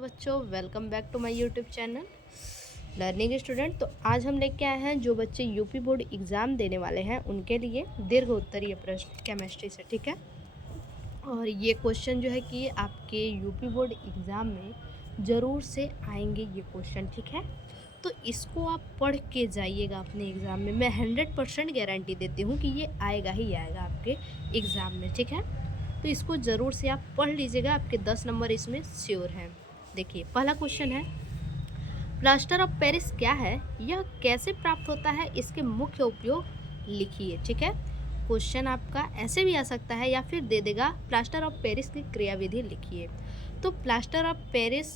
बच्चों, welcome back to my YouTube channel learning student. तो आज हम लेके आए हैं जो बच्चे यूपी बोर्ड एग्ज़ाम देने वाले हैं उनके लिए दीर्घ उत्तरीय प्रश्न केमिस्ट्री से, ठीक है। और ये क्वेश्चन जो है कि आपके यूपी बोर्ड एग्ज़ाम में ज़रूर से आएंगे ये क्वेश्चन, ठीक है। तो इसको आप पढ़ के जाइएगा अपने एग्ज़ाम में। मैं 100% गारंटी देती हूँ कि ये आएगा ही आएगा आपके एग्ज़ाम में, ठीक है। तो इसको ज़रूर से आप पढ़ लीजिएगा, आपके 10 नंबर इसमें श्योर हैं। देखिए, पहला क्वेश्चन है, प्लास्टर ऑफ पेरिस क्या है, यह कैसे प्राप्त होता है, इसके मुख्य उपयोग लिखिए, ठीक है। क्वेश्चन आपका ऐसे भी आ सकता है या फिर दे देगा प्लास्टर ऑफ पेरिस की क्रियाविधि लिखिए। तो प्लास्टर ऑफ पेरिस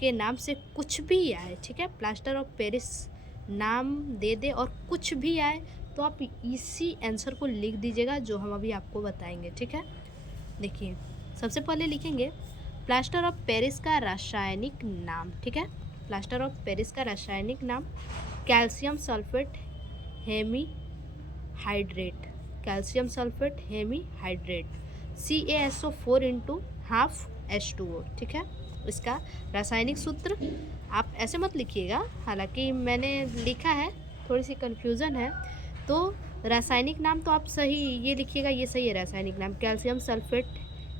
के नाम से कुछ भी आए, ठीक है, प्लास्टर ऑफ पेरिस नाम दे दे और कुछ भी आए तो आप इसी आंसर को लिख दीजिएगा जो हम अभी आपको बताएंगे, ठीक है। देखिए, सबसे पहले लिखेंगे प्लास्टर ऑफ पेरिस का रासायनिक नाम, ठीक है। प्लास्टर ऑफ पेरिस का रासायनिक नाम calcium sulphate hemihydrate, calcium sulphate hemihydrate CaSO4 into half H2O, ठीक है। इसका रासायनिक सूत्र आप ऐसे मत लिखिएगा, हालांकि मैंने लिखा है, थोड़ी सी कन्फ्यूज़न है। तो रासायनिक नाम तो आप सही ये लिखिएगा, ये सही है रासायनिक नाम कैल्शियम सल्फेट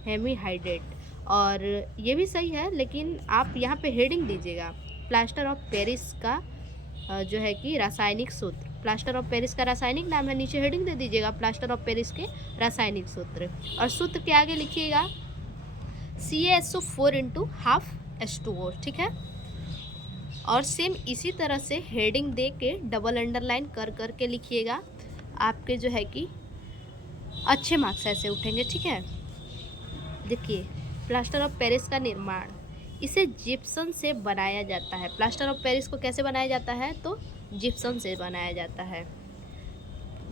हेमी हाइड्रेट, और ये भी सही है, लेकिन आप यहाँ पे हेडिंग दीजिएगा प्लास्टर ऑफ पेरिस का जो है कि रासायनिक सूत्र। प्लास्टर ऑफ पेरिस का रासायनिक नाम है, नीचे हेडिंग दे दीजिएगा प्लास्टर ऑफ पेरिस के रासायनिक सूत्र, और सूत्र के आगे लिखिएगा CaSO4 इंटू हाफ H2O, ठीक है। और सेम इसी तरह से हेडिंग दे के डबल अंडरलाइन कर करके लिखिएगा, आपके जो है कि अच्छे मार्क्स ऐसे उठेंगे, ठीक है। देखिए, प्लास्टर ऑफ पेरिस का निर्माण, इसे जिप्सम से बनाया जाता है। प्लास्टर ऑफ पेरिस को कैसे बनाया जाता है, तो जिप्सम से बनाया जाता है।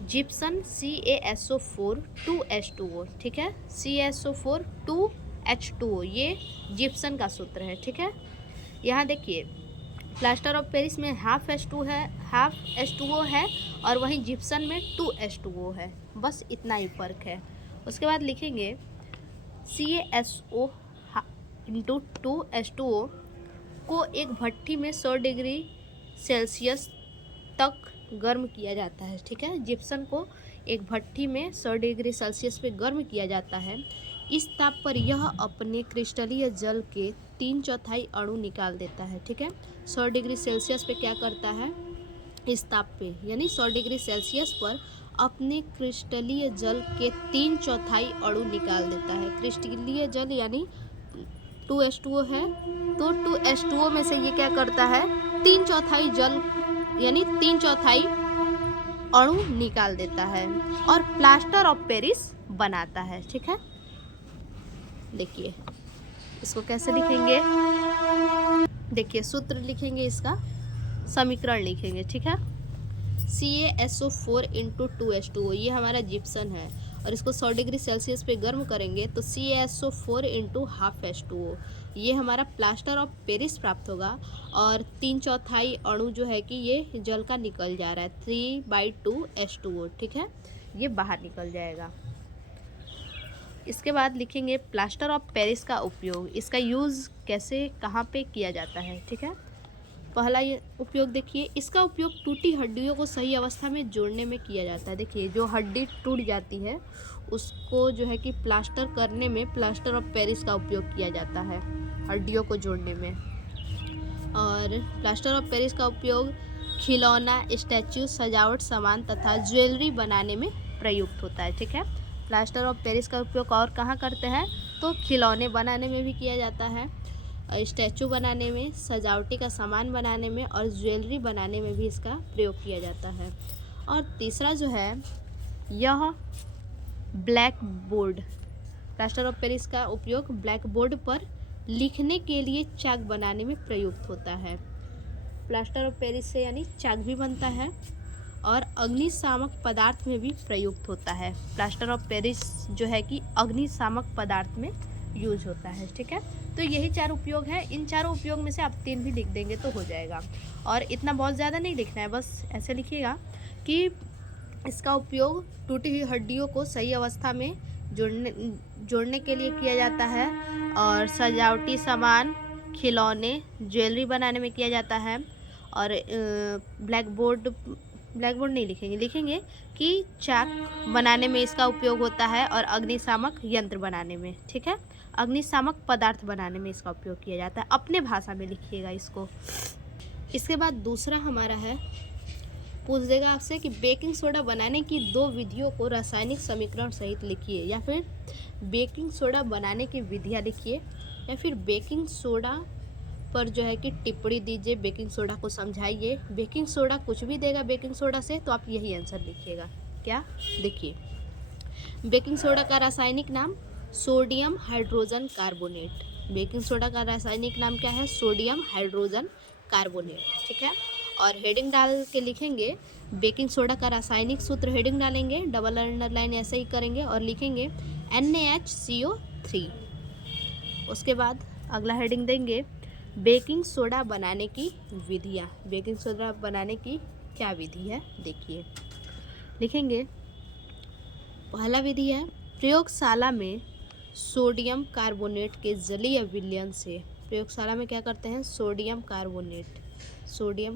जिप्सम CaSO4 2H2O, ठीक है, CaSO4 2H2O, ये जिप्सम का सूत्र है, ठीक है। यहाँ देखिए, प्लास्टर ऑफ पेरिस में हाफ H2O है और वहीं जिप्सम में 2H2O है, बस इतना ही फ़र्क है। उसके बाद लिखेंगे CaSO इंटू 2H2O को एक भट्ठी में 100 डिग्री सेल्सियस तक गर्म किया जाता है, ठीक है। जिप्सम को एक भट्ठी में 100 डिग्री सेल्सियस पे गर्म किया जाता है। इस ताप पर यह अपने क्रिस्टलीय जल के 3/4 अणु निकाल देता है, ठीक है। 100 डिग्री सेल्सियस पे क्या करता है, इस ताप पे यानी 100 डिग्री सेल्सियस पर अपने क्रिस्टलीय जल के 3/4 अणु निकाल देता है। क्रिस्टलीय जल यानी 2H2O है, तो 2H2O में से ये क्या करता है, 3/4 जल यानी 3/4 अणु निकाल देता है और प्लास्टर ऑफ पेरिस बनाता है, ठीक है। देखिए, इसको कैसे लिखेंगे, देखिए सूत्र लिखेंगे, इसका समीकरण लिखेंगे, ठीक है। CaSO4 इंटू 2H2O, ये हमारा जिप्सम है और इसको 100 डिग्री सेल्सियस पे गर्म करेंगे तो CaSO4 इंटू हाफ H2O, ये हमारा प्लास्टर ऑफ पेरिस प्राप्त होगा। और 3/4 अणु जो है कि ये जल का निकल जा रहा है, 3/2 H2O, ठीक है, ये बाहर निकल जाएगा। इसके बाद लिखेंगे प्लास्टर ऑफ पेरिस का उपयोग, इसका यूज़ कैसे कहाँ पे किया जाता है, ठीक है। पहला ये उपयोग देखिए, इसका उपयोग टूटी हड्डियों को सही अवस्था में जोड़ने में किया जाता है। देखिए, जो हड्डी टूट जाती है उसको जो है कि प्लास्टर करने में प्लास्टर ऑफ पेरिस का उपयोग किया जाता है, हड्डियों को जोड़ने में। और प्लास्टर ऑफ पेरिस का उपयोग खिलौना, स्टैचू, सजावट सामान तथा ज्वेलरी बनाने में प्रयुक्त होता है, ठीक है। प्लास्टर ऑफ पेरिस का उपयोग और कहाँ करते हैं, तो खिलौने बनाने में भी किया जाता है, स्टैचू बनाने में, सजावटी का सामान बनाने में और ज्वेलरी बनाने में भी इसका प्रयोग किया जाता है। और तीसरा जो है, यह black board, plaster of Paris का उपयोग ब्लैक बोर्ड पर लिखने के लिए चाक बनाने में प्रयुक्त होता है। प्लास्टर ऑफ पेरिस से यानी चाक भी बनता है और अग्निशामक पदार्थ में भी प्रयुक्त होता है। प्लास्टर ऑफ पेरिस जो है कि अग्निशामक पदार्थ में यूज होता है, ठीक है। तो यही 4 उपयोग है, इन चारों उपयोग में से आप 3 भी लिख देंगे तो हो जाएगा। और इतना बहुत ज़्यादा नहीं लिखना है, बस ऐसे लिखिएगा कि इसका उपयोग टूटी हुई हड्डियों को सही अवस्था में जोड़ने के लिए किया जाता है और सजावटी सामान खिलौने, ज्वेलरी बनाने में किया जाता है। और ब्लैक बोर्ड नहीं लिखेंगे, लिखेंगे कि चाक बनाने में इसका उपयोग होता है और अग्निशामक यंत्र बनाने में, ठीक है, अग्निशामक पदार्थ बनाने में इसका उपयोग किया जाता है। अपने भाषा में लिखिएगा इसको। इसके बाद दूसरा हमारा है, पूछ देगा आपसे कि बेकिंग सोडा बनाने की 2 विधियों को रासायनिक समीकरण सहित लिखिए, या फिर बेकिंग सोडा बनाने की विधियाँ लिखिए, या फिर बेकिंग सोडा पर जो है कि टिप्पणी दीजिए, बेकिंग सोडा को समझाइए। बेकिंग सोडा कुछ भी देगा बेकिंग सोडा से, तो आप यही आंसर लिखिएगा। क्या, देखिए, बेकिंग सोडा का रासायनिक नाम sodium hydrogen carbonate. Baking soda का रासायनिक नाम क्या है? सोडियम हाइड्रोजन कार्बोनेट, ठीक है। और हेडिंग डाल के लिखेंगे बेकिंग सोडा का रासायनिक सूत्र, हेडिंग डालेंगे, डबल अंडरलाइन ऐसे ही करेंगे और लिखेंगे NaHCO3। उसके बाद अगला हेडिंग देंगे बेकिंग सोडा बनाने की विधियाँ। बेकिंग सोडा बनाने की क्या विधि है, देखिए, लिखेंगे पहला विधि है प्रयोगशाला में सोडियम कार्बोनेट के जलीय विलयन से। प्रयोगशाला में क्या करते हैं? सोडियम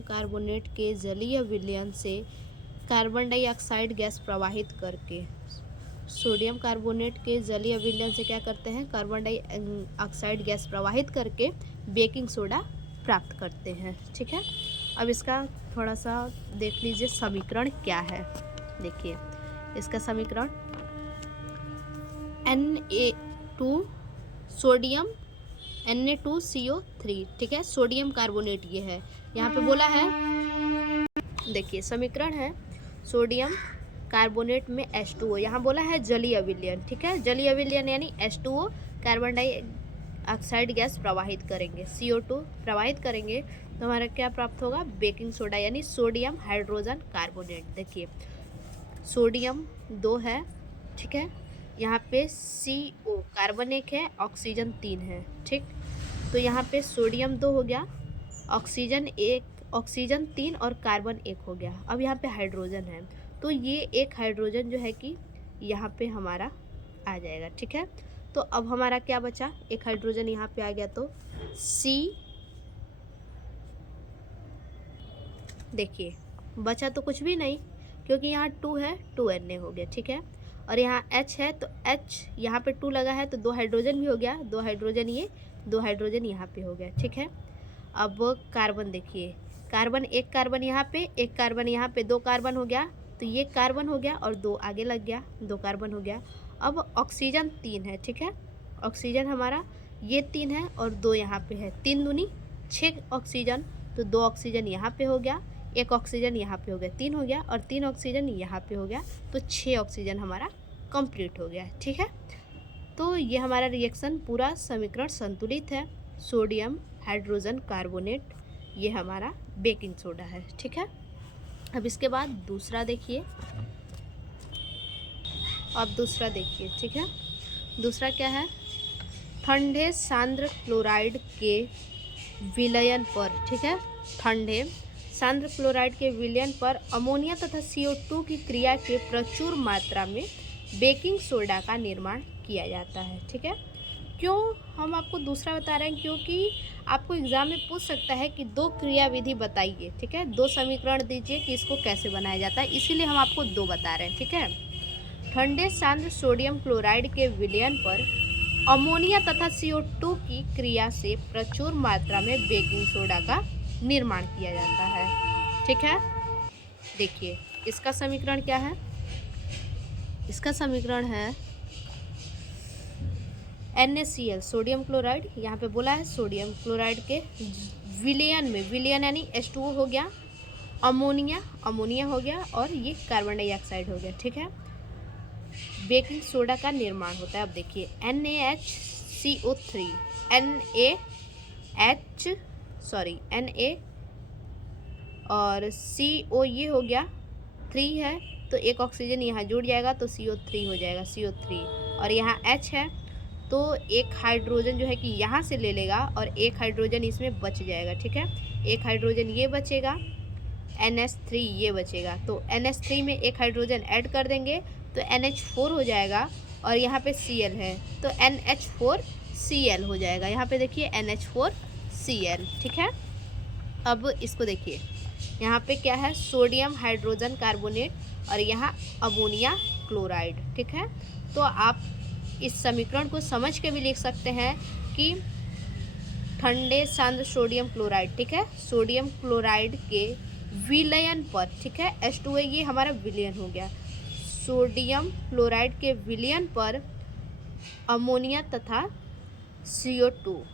कार्बोनेट के जलीय विलयन से कार्बन डाइऑक्साइड गैस प्रवाहित करके, सोडियम कार्बोनेट के जलीय विलयन से क्या करते हैं? कार्बन डाइऑक्साइड गैस प्रवाहित करके बेकिंग सोडा प्राप्त करते हैं, ठीक है। अब इसका थोड़ा सा देख लीजिए समीकरण क्या है। देखिए इसका समीकरण Na2 सोडियम Na2CO3, ठीक है, सोडियम कार्बोनेट ये है, यहाँ पे बोला है। देखिए समीकरण है सोडियम कार्बोनेट में H2O, यहाँ बोला है जलीय विलयन, ठीक है, जलीय विलयन यानी H2O कार्बन डाइऑक्साइड गैस प्रवाहित करेंगे, CO2 प्रवाहित करेंगे, तो हमारा क्या प्राप्त होगा? बेकिंग सोडा यानी सोडियम हाइड्रोजन कार्बोनेट। देखिए सोडियम 2 है, ठीक है, यहाँ पे CO कार्बन 1 है, ऑक्सीजन 3 है, ठीक, तो यहाँ पे सोडियम 2 हो गया, ऑक्सीजन 3 और कार्बन 1 हो गया। अब यहाँ पे हाइड्रोजन है, तो ये एक हाइड्रोजन जो है कि यहाँ पे हमारा आ जाएगा, ठीक है। तो अब हमारा क्या बचा? एक हाइड्रोजन यहाँ पे आ गया, तो C, देखिए बचा तो कुछ भी नहीं क्योंकि यहाँ 2 है, 2Na हो गया, ठीक है, और यहाँ H है तो H यहाँ पे 2 लगा है तो 2 हाइड्रोजन भी हो गया, 2 हाइड्रोजन ये, 2 हाइड्रोजन यहाँ पे हो गया, ठीक है। अब कार्बन देखिए, कार्बन 1 कार्बन यहाँ पे, 1 कार्बन यहाँ पे, 2 कार्बन हो गया, तो ये कार्बन हो गया और 2 आगे लग गया, 2 कार्बन हो गया। अब ऑक्सीजन 3 है, ठीक है, ऑक्सीजन हमारा ये 3 है और 2 यहाँ पे है, 3 दूनी 6 ऑक्सीजन, तो 2 ऑक्सीजन यहाँ पे हो गया, 1 ऑक्सीजन यहाँ पे हो गया, 3 हो गया, और 3 ऑक्सीजन यहाँ पे हो गया, तो 6 ऑक्सीजन हमारा कंप्लीट हो गया, ठीक है। तो ये हमारा रिएक्शन पूरा समीकरण संतुलित है, सोडियम हाइड्रोजन कार्बोनेट, ये हमारा बेकिंग सोडा है, ठीक है। अब इसके बाद दूसरा देखिए, अब दूसरा देखिए, ठीक है, दूसरा क्या है? ठंडे सांद्र क्लोराइड के विलयन पर, ठीक है, ठंडे सांद्र क्लोराइड के विलयन पर अमोनिया तथा CO2 की क्रिया के प्रचुर मात्रा में बेकिंग सोडा का निर्माण किया जाता है, ठीक है। क्यों हम आपको दूसरा बता रहे हैं? क्योंकि आपको एग्जाम में पूछ सकता है कि 2 क्रियाविधि बताइए, ठीक है, 2 समीकरण दीजिए कि इसको कैसे बनाया जाता है, इसीलिए हम आपको 2 बता रहे हैं, ठीक है। ठंडे सांद्र सोडियम क्लोराइड के विलयन पर अमोनिया तथा CO2 की क्रिया से प्रचुर मात्रा में बेकिंग सोडा का निर्माण किया जाता है, ठीक है। देखिए इसका समीकरण क्या है? इसका समीकरण है NaCl सोडियम क्लोराइड, यहाँ पे बोला है सोडियम क्लोराइड के विलयन में, विलयन यानी H2O हो गया, अमोनिया हो गया, और ये कार्बन डाइऑक्साइड हो गया, ठीक है, बेकिंग सोडा का निर्माण होता है। अब देखिए NaHCO3, Na और CO ये हो गया 3 है, तो 1 ऑक्सीजन यहाँ जुड़ जाएगा तो CO3 हो जाएगा, CO3, और यहाँ H है तो एक हाइड्रोजन जो है कि यहाँ से ले लेगा और एक हाइड्रोजन इसमें बच जाएगा, ठीक है, एक हाइड्रोजन ये बचेगा, NH3 ये बचेगा, तो NH3 में एक हाइड्रोजन ऐड कर देंगे तो NH4 हो जाएगा, और यहाँ पे Cl है तो NH4Cl हो जाएगा। यहाँ पे देखिए NH4 Cl, ठीक है। अब इसको देखिए, यहाँ पे क्या है, सोडियम हाइड्रोजन कार्बोनेट और यहाँ अमोनिया क्लोराइड, ठीक है। तो आप इस समीकरण को समझ के भी लिख सकते हैं कि ठंडे सांद्र सोडियम क्लोराइड, ठीक है, सोडियम क्लोराइड के विलयन पर, ठीक है, H2O ये हमारा विलयन हो गया, सोडियम क्लोराइड के विलयन पर अमोनिया तथा CO2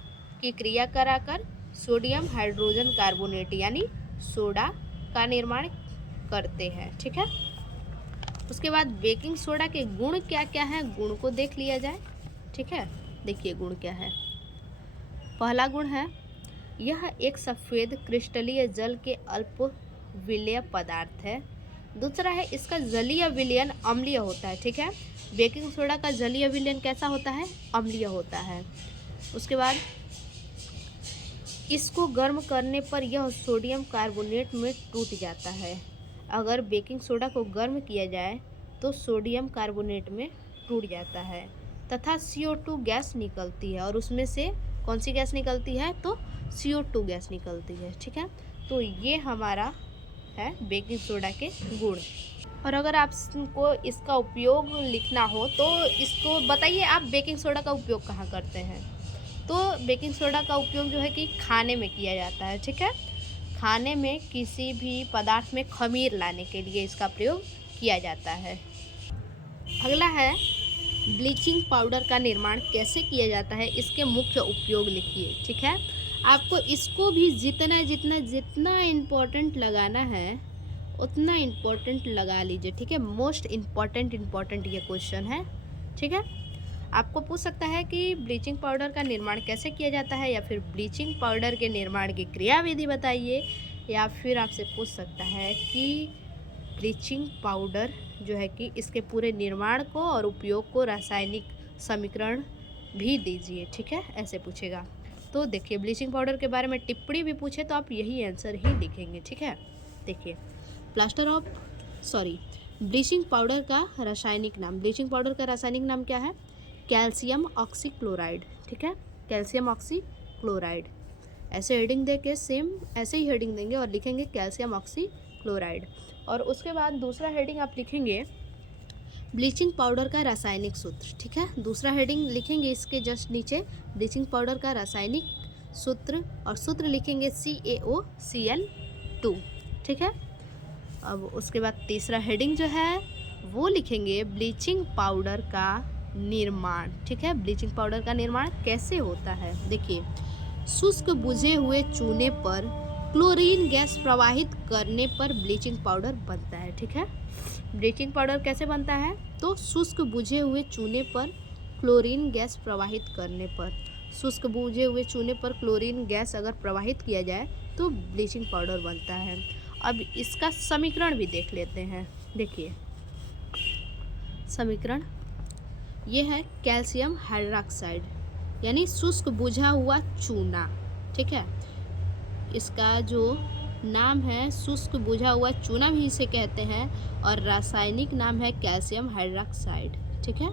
की क्रिया कराकर सोडियम हाइड्रोजन कार्बोनेट यानी सोडा का निर्माण करते हैं, ठीक है। उसके बाद बेकिंग सोडा के गुण क्या क्या हैं, गुण को देख लिया जाए, ठीक है। देखिए गुण क्या है। पहला गुण है, यह एक सफ़ेद क्रिस्टलीय जल के अल्प विलेय पदार्थ है। दूसरा है, इसका जलीय विलयन अम्लीय होता है, ठीक है। बेकिंग सोडा का जलीय विलयन कैसा होता है, अम्लीय होता है। उसके बाद इसको गर्म करने पर यह सोडियम कार्बोनेट में टूट जाता है। अगर बेकिंग सोडा को गर्म किया जाए तो सोडियम कार्बोनेट में टूट जाता है तथा CO2 गैस निकलती है, और उसमें से कौन सी गैस निकलती है, तो CO2 गैस निकलती है, ठीक है। तो ये हमारा है बेकिंग सोडा के गुण। और अगर आपको इसका उपयोग लिखना हो तो इसको बताइए, आप बेकिंग सोडा का उपयोग कहाँ करते हैं। तो बेकिंग सोडा का उपयोग जो है कि खाने में किया जाता है, ठीक है। खाने में किसी भी पदार्थ में खमीर लाने के लिए इसका प्रयोग किया जाता है। अगला है, ब्लीचिंग पाउडर का निर्माण कैसे किया जाता है, इसके मुख्य उपयोग लिखिए, ठीक है। आपको इसको भी जितना जितना जितना इम्पोर्टेंट लगाना है उतना इम्पोर्टेंट लगा लीजिए, ठीक है। मोस्ट इम्पॉर्टेंट ये क्वेश्चन है, ठीक है। आपको पूछ सकता है कि ब्लीचिंग पाउडर का निर्माण कैसे किया जाता है, या फिर ब्लीचिंग पाउडर के निर्माण की क्रियाविधि बताइए, या फिर आपसे पूछ सकता है कि ब्लीचिंग पाउडर जो है कि इसके पूरे निर्माण को और उपयोग को रासायनिक समीकरण भी दीजिए, ठीक है, ऐसे पूछेगा। तो देखिए, ब्लीचिंग पाउडर के बारे में टिप्पणी भी पूछे तो आप यही आंसर ही लिखेंगे, ठीक है। देखिए, ब्लीचिंग पाउडर का रासायनिक नाम, ब्लीचिंग पाउडर का रासायनिक नाम क्या है, कैल्शियम ऑक्सीक्लोराइड, ठीक है, कैल्शियम ऑक्सीक्लोराइड। ऐसे हेडिंग दे के सेम ऐसे ही हेडिंग देंगे और लिखेंगे कैल्शियम ऑक्सीक्लोराइड। और उसके बाद दूसरा हेडिंग आप लिखेंगे ब्लीचिंग पाउडर का रासायनिक सूत्र, ठीक है। दूसरा हेडिंग लिखेंगे इसके जस्ट नीचे ब्लीचिंग पाउडर का रासायनिक सूत्र, और सूत्र लिखेंगे CaOCl2, ठीक है। अब उसके बाद तीसरा हेडिंग जो है वो लिखेंगे ब्लीचिंग पाउडर का निर्माण, ठीक है। ब्लीचिंग पाउडर का निर्माण कैसे होता है, देखिए, शुष्क बुझे हुए चूने पर क्लोरीन गैस प्रवाहित करने पर ब्लीचिंग पाउडर बनता है, ठीक है। ब्लीचिंग पाउडर कैसे बनता है, तो शुष्क बुझे हुए चूने पर क्लोरीन गैस प्रवाहित करने पर, शुष्क बुझे हुए चूने पर क्लोरीन गैस अगर प्रवाहित किया जाए तो ब्लीचिंग पाउडर बनता है। अब इसका समीकरण भी देख लेते हैं। देखिए, समीकरण ये है कैल्शियम हाइड्रॉक्साइड यानी शुष्क बुझा हुआ चूना, ठीक है। इसका जो नाम है शुष्क बुझा हुआ चूना भी इसे कहते हैं, और रासायनिक नाम है कैल्शियम हाइड्रॉक्साइड, ठीक है।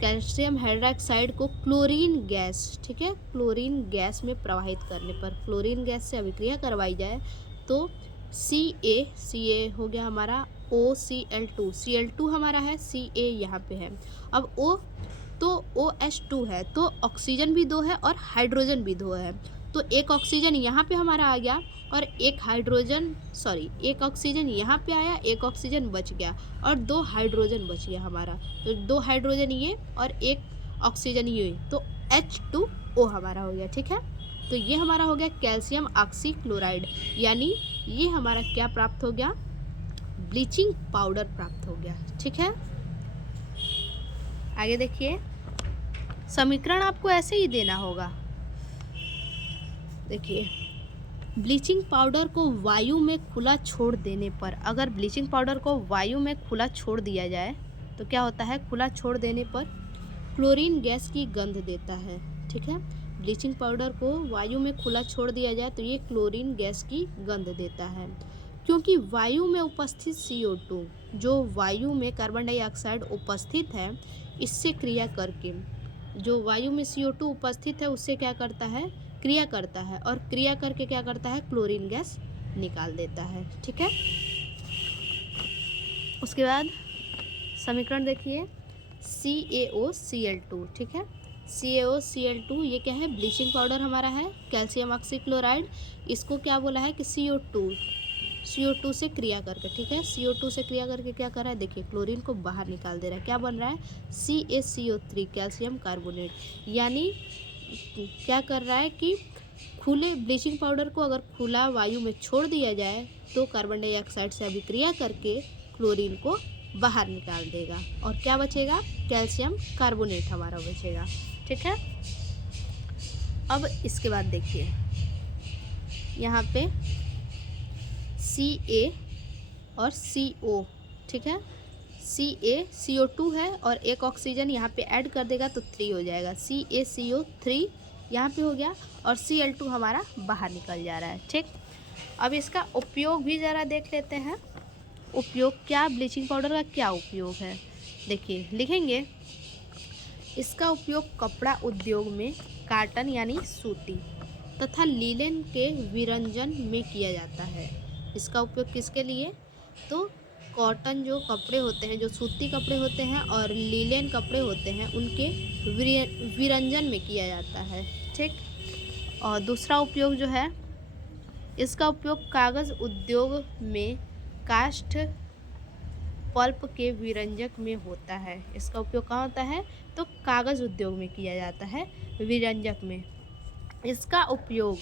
कैल्शियम हाइड्रॉक्साइड को क्लोरीन गैस, ठीक है, क्लोरीन गैस में प्रवाहित करने पर, क्लोरीन गैस से अभिक्रिया करवाई जाए तो Ca हो गया हमारा OCl2, Cl2 हमारा है, Ca यहाँ पे है। अब O तो OH2 है, तो ऑक्सीजन भी 2 है और हाइड्रोजन भी 2 है, तो एक ऑक्सीजन यहाँ पे हमारा आ गया और एक ऑक्सीजन यहाँ पे आया, एक ऑक्सीजन बच गया और 2 हाइड्रोजन बच गया हमारा, तो 2 हाइड्रोजन ये और एक ऑक्सीजन ये, तो H2O हमारा हो गया, ठीक है। तो ये हमारा हो गया कैल्शियम ऑक्सीक्लोराइड, यानी ये हमारा क्या प्राप्त हो गया, ब्लीचिंग पाउडर प्राप्त हो गया, ठीक है। आगे देखिए, समीकरण आपको ऐसे ही देना होगा। देखिए, ब्लीचिंग पाउडर को वायु में खुला छोड़ देने पर, अगर ब्लीचिंग पाउडर को वायु में खुला छोड़ दिया जाए तो क्या होता है, खुला छोड़ देने पर क्लोरीन गैस की गंध देता है, ठीक है। ब्लीचिंग पाउडर को वायु में खुला छोड़ दिया जाए तो ये क्लोरीन गैस की गंध देता है, क्योंकि वायु में उपस्थित CO2, जो वायु में कार्बन डाइऑक्साइड उपस्थित है, इससे क्रिया करके, जो वायु में CO2 उपस्थित है उससे क्या करता है, क्रिया करता है और क्रिया करके क्या करता है, क्लोरीन गैस निकाल देता है। ठीक है, उसके बाद समीकरण देखिए CaOCl2। ठीक है, CaOCl2 ये क्या है, ब्लीचिंग पाउडर हमारा है, कैल्शियम ऑक्सीक्लोराइड। इसको क्या बोला है कि CO2 से क्रिया करके, ठीक है, CO2 से क्रिया करके क्या कर रहा है, देखिए क्लोरीन को बाहर निकाल दे रहा है। क्या बन रहा है, CaCO3 कैल्शियम कार्बोनेट। यानी क्या कर रहा है कि खुले ब्लीचिंग पाउडर को अगर खुला वायु में छोड़ दिया जाए तो कार्बन डाइऑक्साइड से अभिक्रिया करके क्लोरीन को बाहर निकाल देगा और क्या बचेगा, कैल्शियम कार्बोनेट हमारा बचेगा। ठीक है, अब इसके बाद देखिए यहाँ पे Ca और CO। ठीक है, CO2 है और एक ऑक्सीजन यहाँ पे ऐड कर देगा तो 3 हो जाएगा, CaCO3 यहाँ पे हो गया और Cl2 हमारा बाहर निकल जा रहा है। ठीक, अब इसका उपयोग भी ज़रा देख लेते हैं। उपयोग क्या, ब्लीचिंग पाउडर का क्या उपयोग है, देखिए लिखेंगे। इसका उपयोग कपड़ा उद्योग में काटन यानी सूती तथा लीलन के विरंजन में किया जाता है। इसका उपयोग किसके लिए, तो कॉटन जो कपड़े होते हैं, जो सूती कपड़े होते हैं और लीलन कपड़े होते हैं, उनके विरंजन में किया जाता है। ठीक, और दूसरा उपयोग जो है, इसका उपयोग कागज़ उद्योग में काष्ठ पल्प के विरंजक में होता है। इसका उपयोग कहाँ होता है, तो कागज़ उद्योग में किया जाता है, विरंजक में। इसका उपयोग,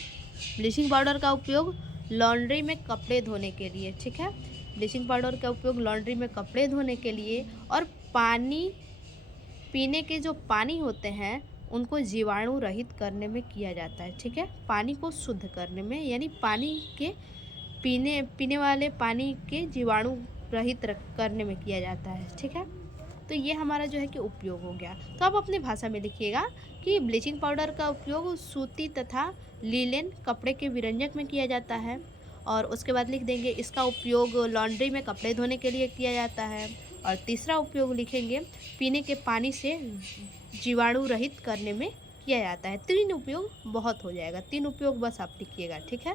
ब्लीचिंग पाउडर का उपयोग लॉन्ड्री में कपड़े धोने के लिए, ठीक है, ब्लीचिंग पाउडर का उपयोग लॉन्ड्री में कपड़े धोने के लिए और पानी पीने के जो पानी होते हैं उनको जीवाणु रहित करने में किया जाता है। ठीक है, पानी को शुद्ध करने में, यानी पानी के पीने वाले पानी के जीवाणु रहित करने में किया जाता है। ठीक है, तो ये हमारा जो है कि उपयोग हो गया। तो आप अपनी भाषा में लिखिएगा कि ब्लीचिंग पाउडर का उपयोग सूती तथा लीलन कपड़े के विरंजक में किया जाता है, और उसके बाद लिख देंगे इसका उपयोग लॉन्ड्री में कपड़े धोने के लिए किया जाता है, और तीसरा उपयोग लिखेंगे पीने के पानी से जीवाणु रहित करने में किया जाता है। 3 उपयोग बहुत हो जाएगा, 3 उपयोग बस आप लिखिएगा। ठीक है,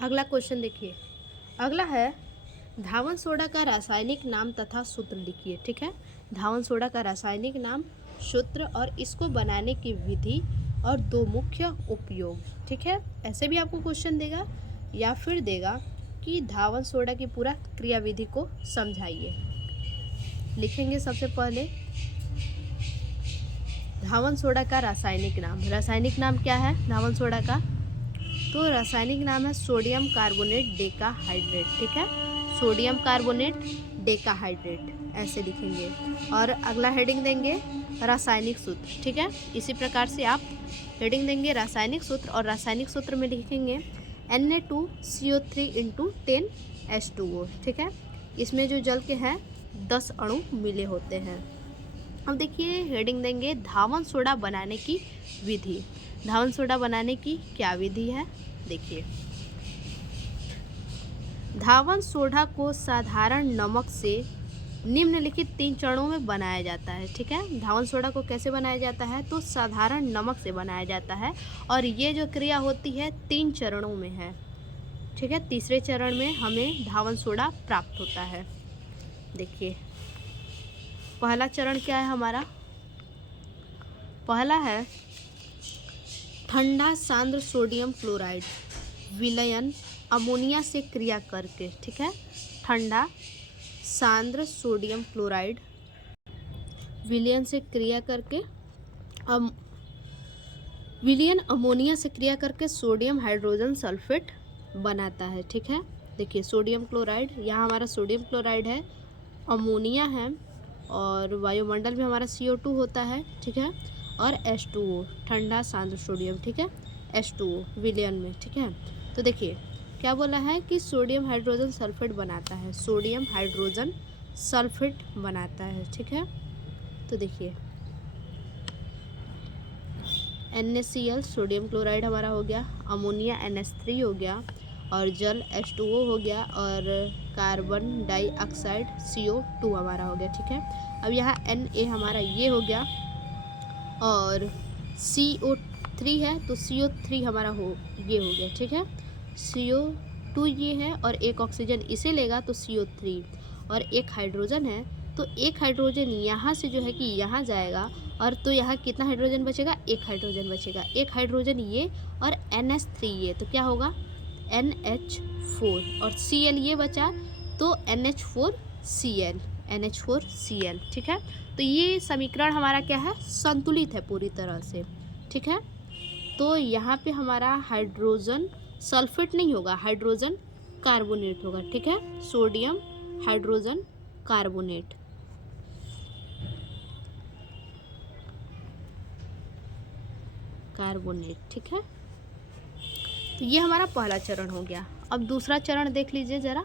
अगला क्वेश्चन देखिए। अगला है धावन सोडा का रासायनिक नाम तथा सूत्र लिखिए। ठीक है, धावन सोडा का रासायनिक नाम, सूत्र और इसको बनाने की विधि और 2 मुख्य उपयोग। ठीक है, ऐसे भी आपको क्वेश्चन देगा या फिर देगा कि धावन सोडा की पूरा क्रियाविधि को समझाइए। लिखेंगे सबसे पहले धावन सोडा का रासायनिक नाम। रासायनिक नाम क्या है धावन सोडा का, तो रासायनिक नाम है सोडियम कार्बोनेट डेकाहाइड्रेट। ठीक है, सोडियम कार्बोनेट डेकाहाइड्रेट ऐसे लिखेंगे, और अगला हेडिंग देंगे रासायनिक सूत्र। ठीक है, इसी प्रकार से आप हेडिंग देंगे रासायनिक सूत्र, और रासायनिक सूत्र में लिखेंगे Na2CO3 × 10H2O। ठीक है, इसमें जो जल के हैं 10 अणु मिले होते हैं। अब देखिए हेडिंग देंगे धावन सोडा बनाने की विधि। धावन सोडा बनाने की क्या विधि है, देखिए धावन सोडा को साधारण नमक से निम्नलिखित 3 चरणों में बनाया जाता है। ठीक है, धावन सोडा को कैसे बनाया जाता है, तो साधारण नमक से बनाया जाता है, और ये जो क्रिया होती है 3 चरणों में है। ठीक है, तीसरे चरण में हमें धावन सोडा प्राप्त होता है। देखिए पहला चरण क्या है हमारा, पहला है ठंडा सांद्र सोडियम क्लोराइड विलयन अमोनिया से क्रिया करके। ठीक है, ठंडा सांद्र सोडियम क्लोराइड विलयन से क्रिया करके विलयन अमोनिया से क्रिया करके सोडियम हाइड्रोजन सल्फेट बनाता है। ठीक है, देखिए सोडियम क्लोराइड, यहाँ हमारा सोडियम क्लोराइड है, अमोनिया है, और वायुमंडल में हमारा CO2 होता है। ठीक है, और H2O ठंडा सांद्र सोडियम। ठीक है, H2O विलयन में। ठीक है, तो देखिए क्या बोला है कि सोडियम हाइड्रोजन सल्फेट बनाता है, सोडियम हाइड्रोजन सल्फेट बनाता है। ठीक है, तो देखिए NaCl सोडियम क्लोराइड हमारा हो गया, अमोनिया NH3 हो गया, और जल H2O हो गया, और कार्बन डाइऑक्साइड CO2 हमारा हो गया। ठीक है, अब यहाँ Na हमारा ये हो गया, और CO3 3 है तो CO3 हमारा हो गया, ठीक है। CO2 ये है और एक ऑक्सीजन इसे लेगा तो CO3, और एक हाइड्रोजन है तो एक हाइड्रोजन यहाँ से जो है कि यहाँ जाएगा, और तो यहाँ कितना हाइड्रोजन बचेगा, एक हाइड्रोजन बचेगा, एक हाइड्रोजन ये और NH3 ये, तो क्या होगा NH4, और Cl ये बचा तो NH4Cl, ठीक है। तो ये समीकरण हमारा क्या है, संतुलित है पूरी तरह से, ठीक है। तो यहाँ पे हमारा हाइड्रोजन सल्फेट नहीं होगा, हाइड्रोजन कार्बोनेट होगा, ठीक है। Sodium hydrogen carbonate. ठीक है। तो ये हमारा पहला चरण हो गया। अब दूसरा चरण देख लीजिए ज़रा,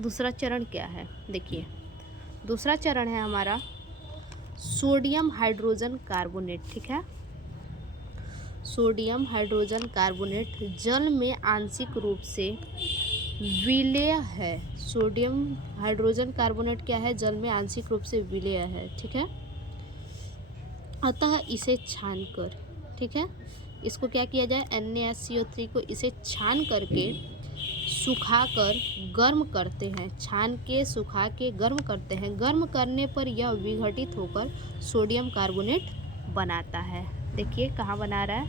दूसरा चरण क्या है, देखिए दूसरा चरण है हमारा सोडियम हाइड्रोजन कार्बोनेट, ठीक है। सोडियम हाइड्रोजन कार्बोनेट जल में आंशिक रूप से विलेय है। सोडियम हाइड्रोजन कार्बोनेट क्या है, जल में आंशिक रूप से विलेय है, ठीक है। अतः इसे छानकर, ठीक है, इसको क्या किया जाए, NaCO3 को इसे छान करके सुखाकर गर्म करते हैं, छान के सुखा के गर्म करते हैं। गर्म करने पर यह विघटित होकर सोडियम कार्बोनेट बनाता है। देखिए कहाँ बना रहा है,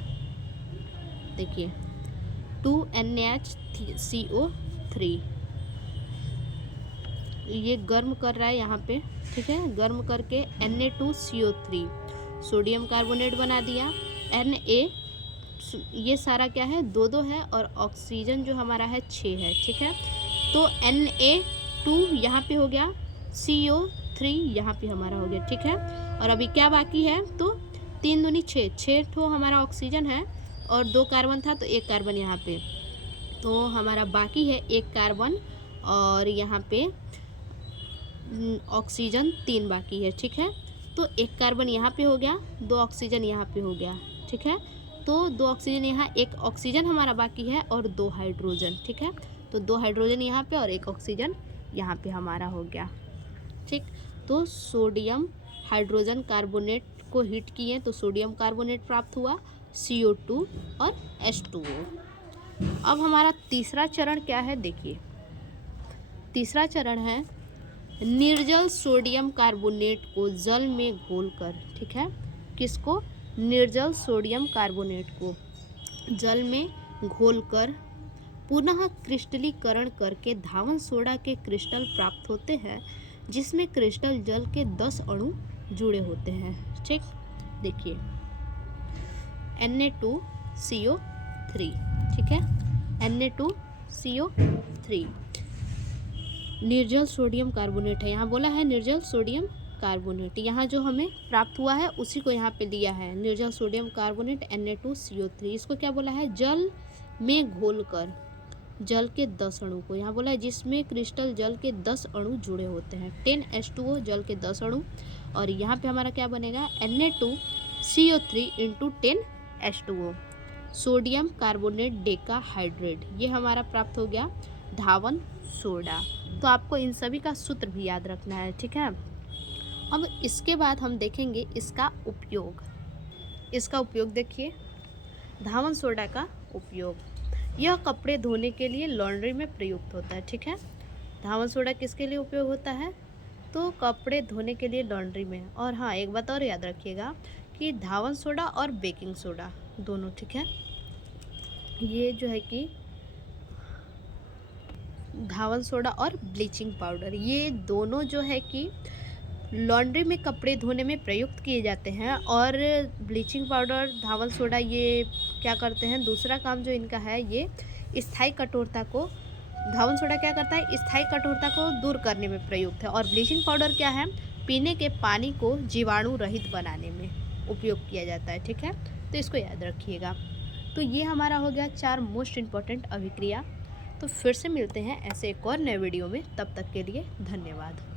देखिए 2NaCO3 ये गर्म कर रहा है यहाँ पे, ठीक है। गर्म करके Na2CO3 सोडियम कार्बोनेट बना दिया। Na ये सारा क्या है, 2 है, और ऑक्सीजन जो हमारा है 6 है, ठीक है। तो Na2 यहाँ पे हो गया, CO3 यहाँ पे हमारा हो गया, ठीक है। और अभी क्या बाकी है, तो 3 दूनी 6 ठो हमारा ऑक्सीजन है और 2 कार्बन था तो 1 कार्बन यहाँ पे, तो हमारा बाकी है 1 कार्बन, और यहाँ पे ऑक्सीजन 3 बाकी है, ठीक है। तो 1 कार्बन यहाँ पे हो गया, 2 ऑक्सीजन यहाँ पे हो गया, ठीक है। तो 2 ऑक्सीजन यहाँ, 1 ऑक्सीजन हमारा बाकी है और 2 हाइड्रोजन, ठीक है। तो 2 हाइड्रोजन यहाँ पे और 1 ऑक्सीजन यहाँ पे हमारा हो गया, ठीक। तो सोडियम हाइड्रोजन कार्बोनेट को हीट किए तो सोडियम कार्बोनेट प्राप्त हुआ, CO2 और H2O। अब हमारा तीसरा चरण क्या है, देखिए तीसरा चरण है निर्जल सोडियम कार्बोनेट को जल में घोलकर, ठीक है। किसको, निर्जल सोडियम कार्बोनेट को जल में घोलकर पुनः क्रिस्टलीकरण करके धावन सोडा के क्रिस्टल प्राप्त होते हैं, जिसमें क्रिस्टल जल के 10 अणु जुड़े होते हैं, ठीक। देखिए Na2CO3, ठीक है, Na2CO3 निर्जल सोडियम कार्बोनेट है, यहाँ बोला है निर्जल सोडियम कार्बोनेट, यहाँ जो हमें प्राप्त हुआ है उसी को यहाँ पे दिया है, निर्जल सोडियम कार्बोनेट Na2CO3। इसको क्या बोला है, जल में घोलकर जल के 10 अणु को, यहाँ बोला है जिसमें क्रिस्टल जल के 10 अणु जुड़े होते हैं, 10H2O जल के 10 अणु, और यहाँ पे हमारा क्या बनेगा, Na2CO3 × 10H2O sodium carbonate Deka hydrate, ये हमारा प्राप्त हो गया धावन सोडा। तो आपको इन सभी का सूत्र भी याद रखना है, ठीक है। अब इसके बाद हम देखेंगे इसका उपयोग। इसका उपयोग देखिए, धावन सोडा का उपयोग, यह कपड़े धोने के लिए लॉन्ड्री में प्रयुक्त होता है, ठीक है। धावन सोडा किसके लिए उपयोग होता है, तो कपड़े धोने के लिए लॉन्ड्री में। और हाँ, एक बात और याद रखिएगा कि धावन सोडा और बेकिंग सोडा दोनों, ठीक है, ये जो है कि धावन सोडा और ब्लीचिंग पाउडर, ये दोनों जो है कि लॉन्ड्री में कपड़े धोने में प्रयुक्त किए जाते हैं। और ब्लीचिंग पाउडर, धावन सोडा ये क्या करते हैं, दूसरा काम जो इनका है, ये स्थायी कठोरता को, धावन सोडा क्या करता है, स्थायी कठोरता को दूर करने में प्रयुक्त है। और ब्लीचिंग पाउडर क्या है, पीने के पानी को जीवाणु रहित बनाने में उपयोग किया जाता है, ठीक है। तो इसको याद रखिएगा। तो ये हमारा हो गया 4 मोस्ट इम्पॉर्टेंट अभिक्रिया। तो फिर से मिलते हैं ऐसे एक और नए वीडियो में, तब तक के लिए धन्यवाद।